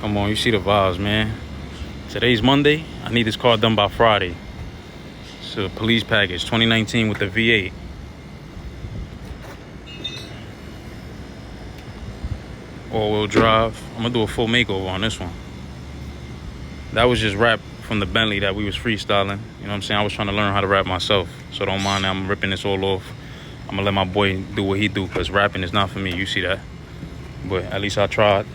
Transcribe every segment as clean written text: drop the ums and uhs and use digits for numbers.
Come on, you see the vibes, man. Today's Monday. I need this car done by Friday. It's a police package, 2019 with the V8. All-wheel drive. I'm gonna do a full makeover on this one. That was just wrapped from the Bentley that we was freestyling. You know what I'm saying? I was trying to learn how to rap myself. So don't mind that I'm ripping this all off. I'm gonna let my boy do what he do, because rapping is not for me. You see that? But at least I tried.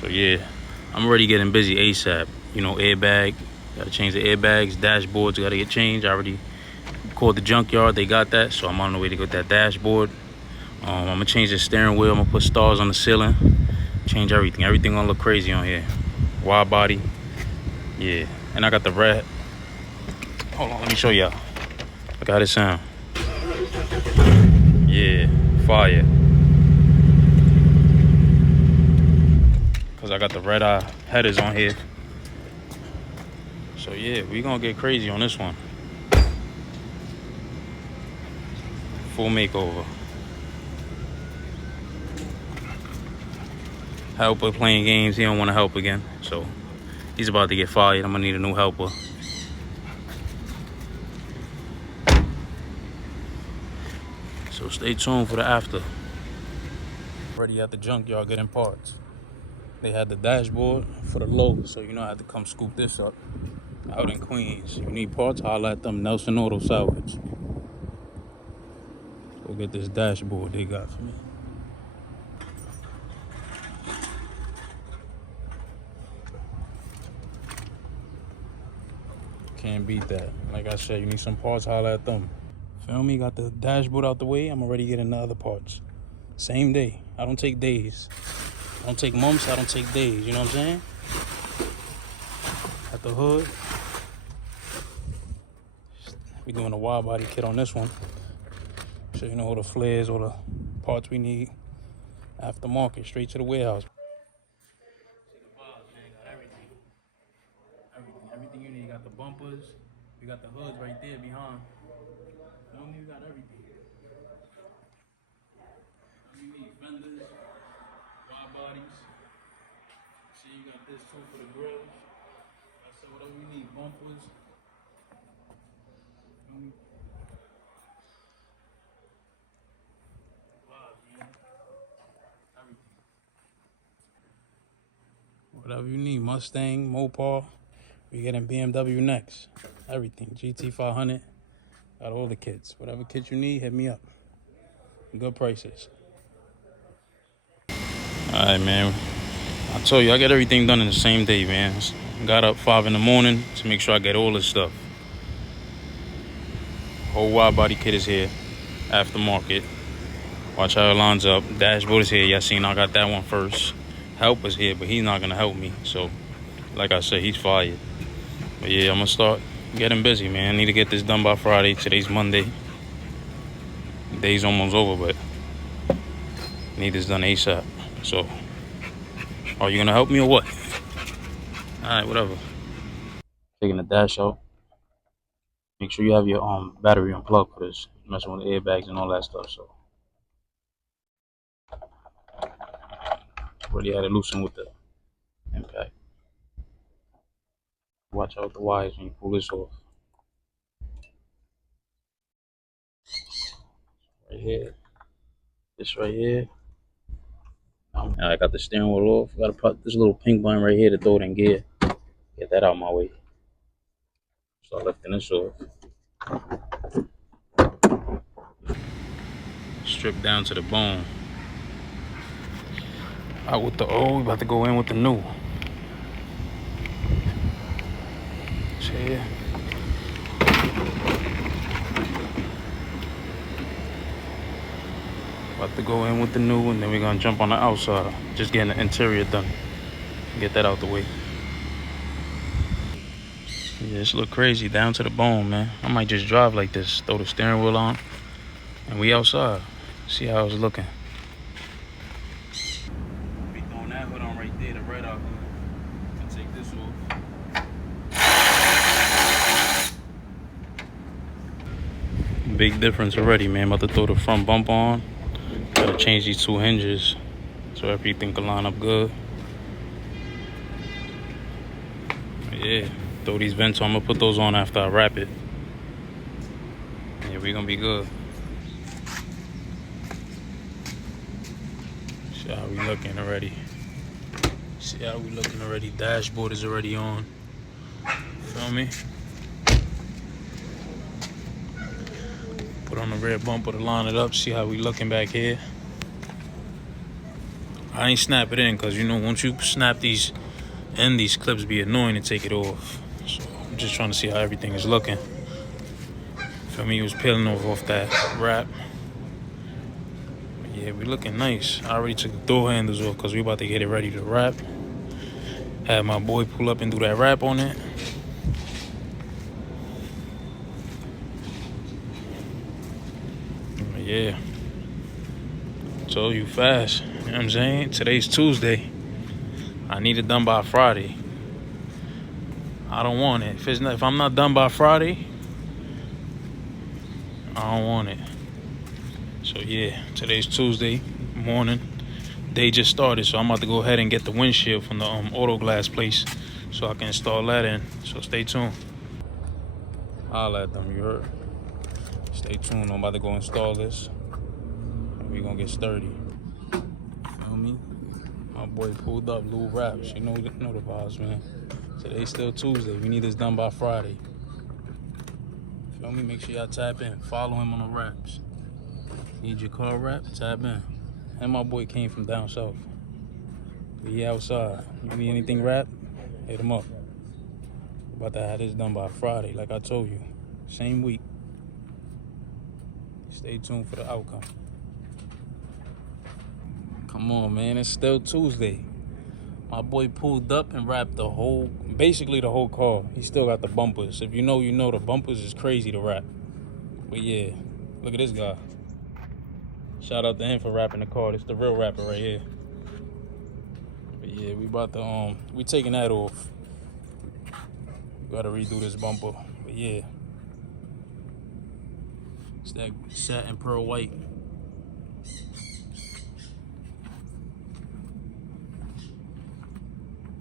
So yeah, I'm already getting busy ASAP. You know, airbag. Gotta change the airbags. Dashboards gotta get changed. I already called the junkyard. They got that. So I'm on the way to get that dashboard. I'm gonna change the steering wheel. I'm gonna put stars on the ceiling. Change everything. Everything gonna look crazy on here. Wide body. Yeah. And I got the red. Hold on, let me show y'all. Look how this sound. Yeah, fire. Cause I got the red eye headers on here. So yeah, we gonna get crazy on this one. Full makeover. Helper playing games, he don't want to help again. So he's about to get fired. I'm gonna need a new helper. So stay tuned for the after. Already at the junkyard getting parts. They had the dashboard for the low, so you know I had to come scoop this up. Out in Queens. You need parts, holla at them. Nelson Auto Salvage. Go get this dashboard they got for me. Can't beat that. Like I said, you need some parts, holla at them. Feel me? Got the dashboard out the way. I'm already getting the other parts. Same day. I don't take days. I don't take months. I don't take days. You know what I'm saying? At the hood. We doing a wide body kit on this one. So you know all the flares, all the parts we need. Aftermarket, straight to the warehouse. Everything you need. You got the bumpers. You got the hoods right there behind. You got everything. You need fenders, wide bodies. See, you got this too for the grills. I said whatever you need, bumpers. Whatever you need, Mustang, Mopar. We getting BMW next. Everything, GT 500. Got all the kits. Whatever kit you need, hit me up. Good prices. All right, man. I told you, I get everything done in the same day, man. Got up 5 in the morning to make sure I get all this stuff. Whole wide body kit is here. Aftermarket. Watch how it lines up. Dashboard is here. Y'all seen I got that one first. Helper's here, but he's not gonna help me. So, like I said, he's fired. But yeah, I'm gonna start getting busy, man. I need to get this done by Friday. Today's Monday. The day's almost over, but need this done ASAP. So, are you gonna help me or what? Alright, whatever. Taking the dash out. Make sure you have your battery unplugged, because you're messing with the airbags and all that stuff. So already had it loosened with the impact. Watch out the wires when you pull this off. Right here. This right here. Now I got the steering wheel off. Gotta put this little pink button right here to throw it in gear. Get that out of my way. Start lifting this off. Stripped down to the bone. Out with the old, we about to go in with the new. See? About to go in with the new, and then we're gonna jump on the outside. Just getting the interior done. Get that out the way. Yeah, this look crazy, down to the bone, man. I might just drive like this, throw the steering wheel on, and we outside. See how it's looking. Be throwing that hood on right there, the red out hood. I'll take this off. Big difference already, man. About to throw the front bump on. Gotta change these two hinges so everything can line up good. Yeah, throw these vents on. I'm gonna put those on after I wrap it. Yeah, we gonna be good. See how we looking already. See how we looking already. Dashboard is already on. Feel me? Put on the rear bumper to line it up. See how we looking back here. I ain't snap it in because, you know, once you snap these in, these clips be annoying to take it off. So I'm just trying to see how everything is looking. Feel me? It was peeling off that wrap. Yeah, we looking nice. I already took the door handles off because we about to get it ready to wrap. Had my boy pull up and do that wrap on it. Yeah. Told you fast. You know what I'm saying? Today's Tuesday. I need it done by Friday. I don't want it. If I'm not done by Friday, I don't want it. So yeah, today's Tuesday morning. Day just started, so I'm about to go ahead and get the windshield from the auto glass place so I can install that in. So stay tuned. I'll at them, you heard? Stay tuned. I'm about to go install this. And we gonna get sturdy. Feel me? My boy pulled up, Lou Raps. You know the vibes, man. Today's still Tuesday. We need this done by Friday. Feel me? Make sure y'all tap in. Follow him on the raps. Need your car wrap? Tap in. And my boy came from down south. He outside. You need anything wrapped? Hit him up. About to have this done by Friday, like I told you. Same week. Stay tuned for the outcome. Come on, man. It's still Tuesday. My boy pulled up and wrapped basically the whole car. He still got the bumpers. If you know, you know the bumpers is crazy to wrap. But yeah, look at this guy. Shout out to him for wrapping the car. This the real rapper right here. But yeah, we about to we taking that off. We gotta redo this bumper. But yeah. It's that satin pearl white.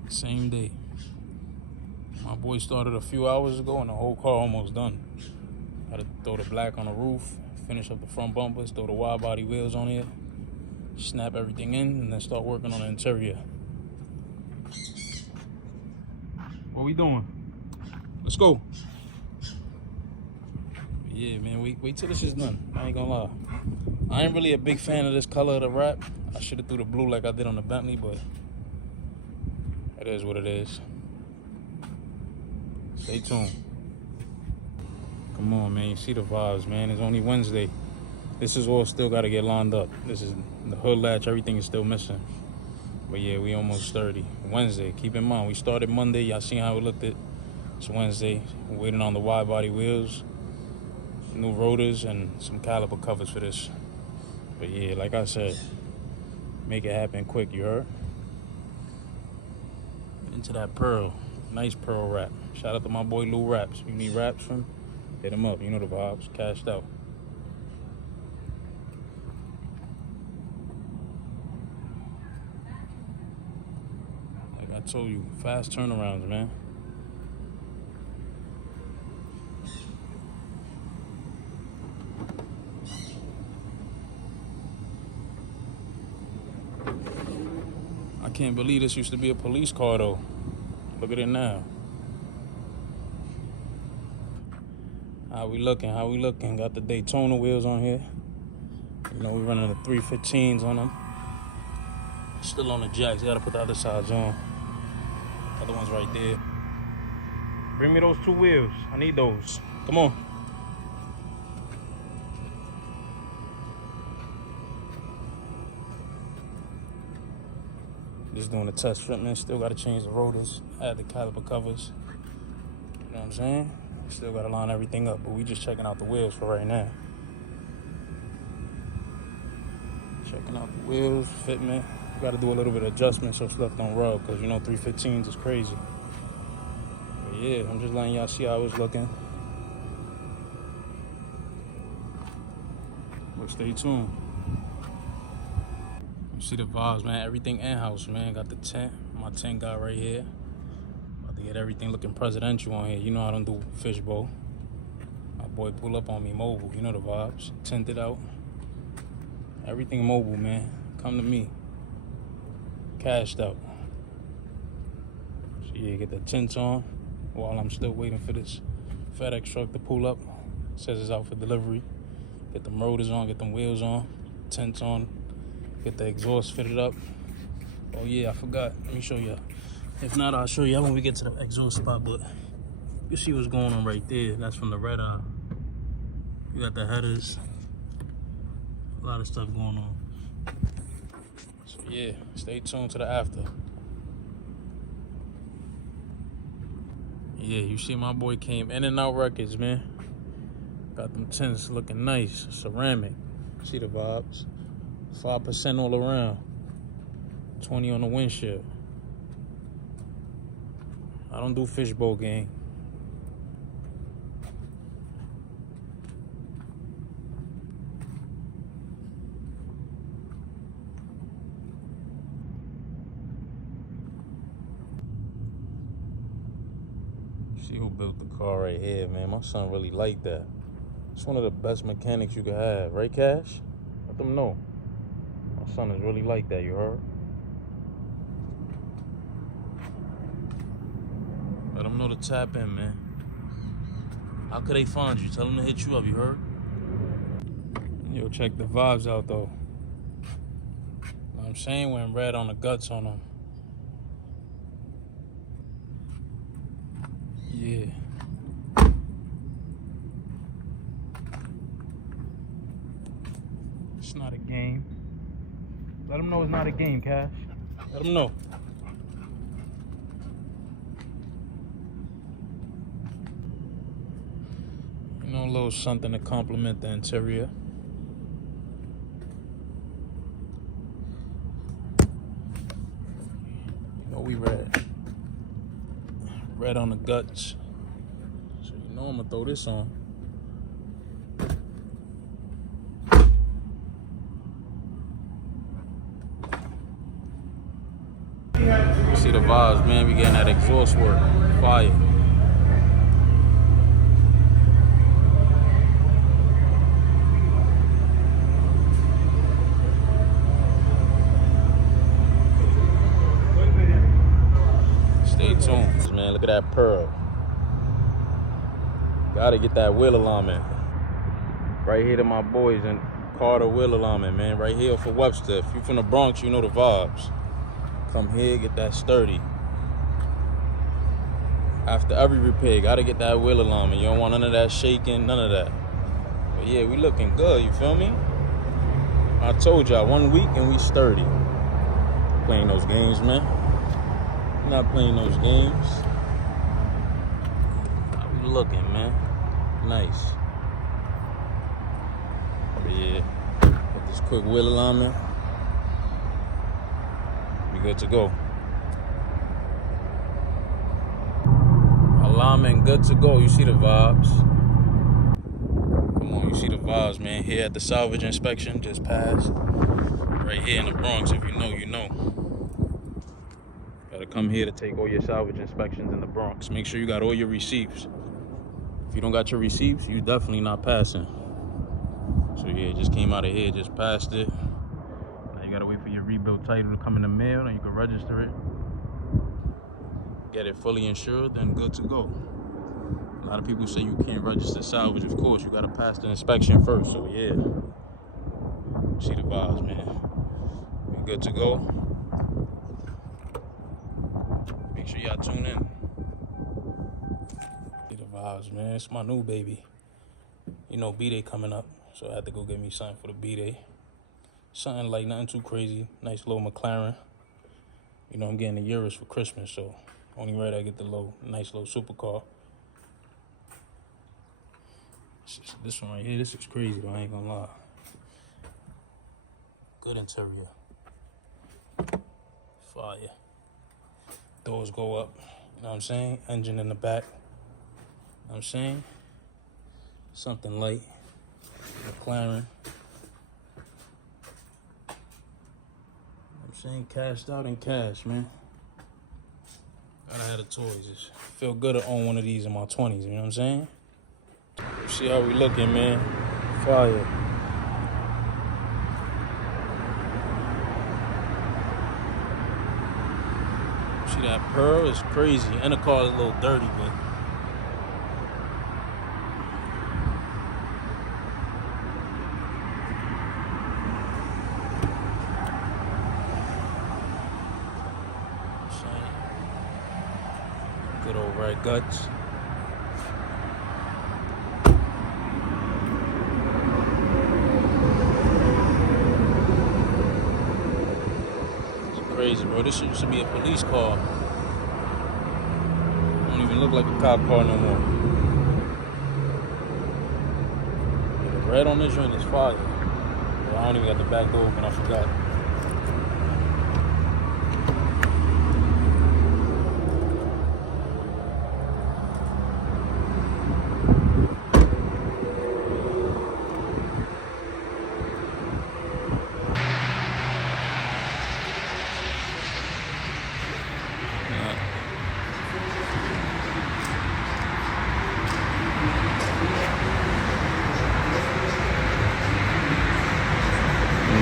Same day. My boy started a few hours ago and the whole car almost done. Gotta throw the black on the roof, finish up the front bumpers, throw the wide body wheels on here, snap everything in, and then start working on the interior. What we doing? Let's go. Yeah, man, wait till this is done. I ain't gonna lie. I ain't really a big fan of this color of the wrap. I should have threw the blue like I did on the Bentley, but it is what it is. Stay tuned. Come on, man. You see the vibes, man. It's only Wednesday. This is all still got to get lined up. This is the hood latch. Everything is still missing. But yeah, we almost 30. Wednesday. Keep in mind, we started Monday. Y'all seen how we looked at. It's Wednesday. We're waiting on the wide body wheels, new rotors, and some caliper covers for this. But yeah, like I said, make it happen quick. You heard? Into that pearl. Nice pearl wrap. Shout out to my boy Lou Raps. If you need wraps from, hit him up. You know the vibes. Cashed out. Like I told you, fast turnarounds, man. I can't believe this used to be a police car, though. Look at it now. How we looking? How we looking? Got the Daytona wheels on here. You know, we're running the 315s on them. Still on the jacks. You gotta put the other sides on. Other one's right there. Bring me those two wheels. I need those. Come on. Just doing the test fitment. Still gotta change the rotors. Add the caliper covers. You know what I'm saying? Still gotta line everything up, but we just checking out the wheels for right now. Checking out the wheels, fitment. Gotta do a little bit of adjustment so stuff don't rub, because you know 315s is crazy. But yeah, I'm just letting y'all see how it's looking. But stay tuned. You see the vibes, man. Everything in-house, man. Got the tent. My tent guy right here. About to to get everything looking presidential on here. You know I don't do fishbowl. My boy pull up on me mobile. You know the vibes. Tinted out. Everything mobile, man. Come to me. Cashed out. So yeah, get the tints on while I'm still waiting for this FedEx truck to pull up. Says it's out for delivery. Get them rotors on, get them wheels on, tints on, get the exhaust fitted up. Oh yeah, I forgot. Let me show you. If not, I'll show you when we get to the exhaust spot, but you see what's going on right there. That's from the red eye. You got the headers. A lot of stuff going on. So yeah, stay tuned to the after. Yeah, you see my boy came in and out records, man. Got them tints looking nice. Ceramic. See the vibes. 5% all around. 20 on the windshield. I don't do fishbowl gang. See who built the car right here, man. My son really liked that. It's one of the best mechanics you could have, right, Cash? Let them know. My son is really like that, you heard? Let them know to tap in, man. How could they find you? Tell them to hit you up, you heard? Yo, check the vibes out, though. You know what I'm saying? Went red on the guts on them. Yeah. It's not a game. Let them know it's not a game, Cash. Let them know. You know, a little something to complement the interior. You know, we red. Red on the guts. So you know I'm gonna throw this on. You see the vibes, man. We getting that exhaust work. Fire. Stay tuned, man. Look at that pearl. Gotta get that wheel alignment. Right here to my boys in Carter wheel alignment, man. Right here for Webster. If you from the Bronx, you know the vibes. Come here, get that sturdy. After every repair, gotta get that wheel alignment. You don't want none of that shaking, none of that. But yeah, we looking good, you feel me? I told y'all, 1 week and we sturdy. Playing those games, man. Not playing those games. How we looking, man? Nice. But yeah, get this quick wheel alignment. We good to go. Alignment good to go. You see the vibes. Come on, you see the vibes, man. Here at the salvage inspection, just passed. Right here in the Bronx, if you know, you know. Gotta come here to take all your salvage inspections in the Bronx. Make sure you got all your receipts. If you don't got your receipts, you definitely not passing. So yeah, just came out of here, just passed it. Now you gotta wait for your rebuilt title to come in the mail, and you can register it. Get it fully insured, then good to go. A lot of people say you can't register salvage. Of course, you gotta pass the inspection first. So yeah, see the vibes, man. We good to go. Make sure y'all tune in. See the vibes, man. It's my new baby. You know, B-Day coming up, so I had to go get me something for the B-Day. Something like nothing too crazy. Nice little McLaren. You know, I'm getting a Urus for Christmas, so only right I get the nice little supercar. This one right here, this is crazy though, I ain't gonna lie. Good interior. Fire. Doors go up, you know what I'm saying? Engine in the back, you know what I'm saying? Something light. McLaren. I'm saying cashed out in cash, man. Gotta have the toys. Just feel good to own one of these in my 20s, you know what I'm saying? See how we looking, man. Fire. See that pearl is crazy. And the car is a little dirty, but good old right guts. Crazy, bro. This shit should be a police car. Don't even look like a cop car no more. Yeah, the red on this joint is fire. But I don't even got the back door open. I forgot.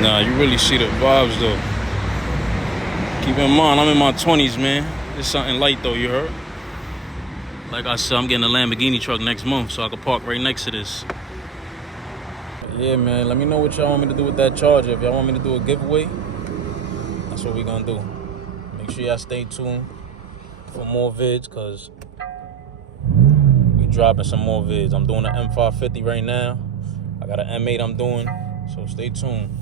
Nah, you really see the vibes though. Keep in mind, I'm in my 20s, man. It's something light though, you heard? Like I said, I'm getting a Lamborghini truck next month, so I can park right next to this. Yeah, man, let me know what y'all want me to do with that Charger. If y'all want me to do a giveaway, that's what we gonna do. Make sure y'all stay tuned for more vids, cause we dropping some more vids. I'm doing an M550 right now. I got an M8 I'm doing, so stay tuned.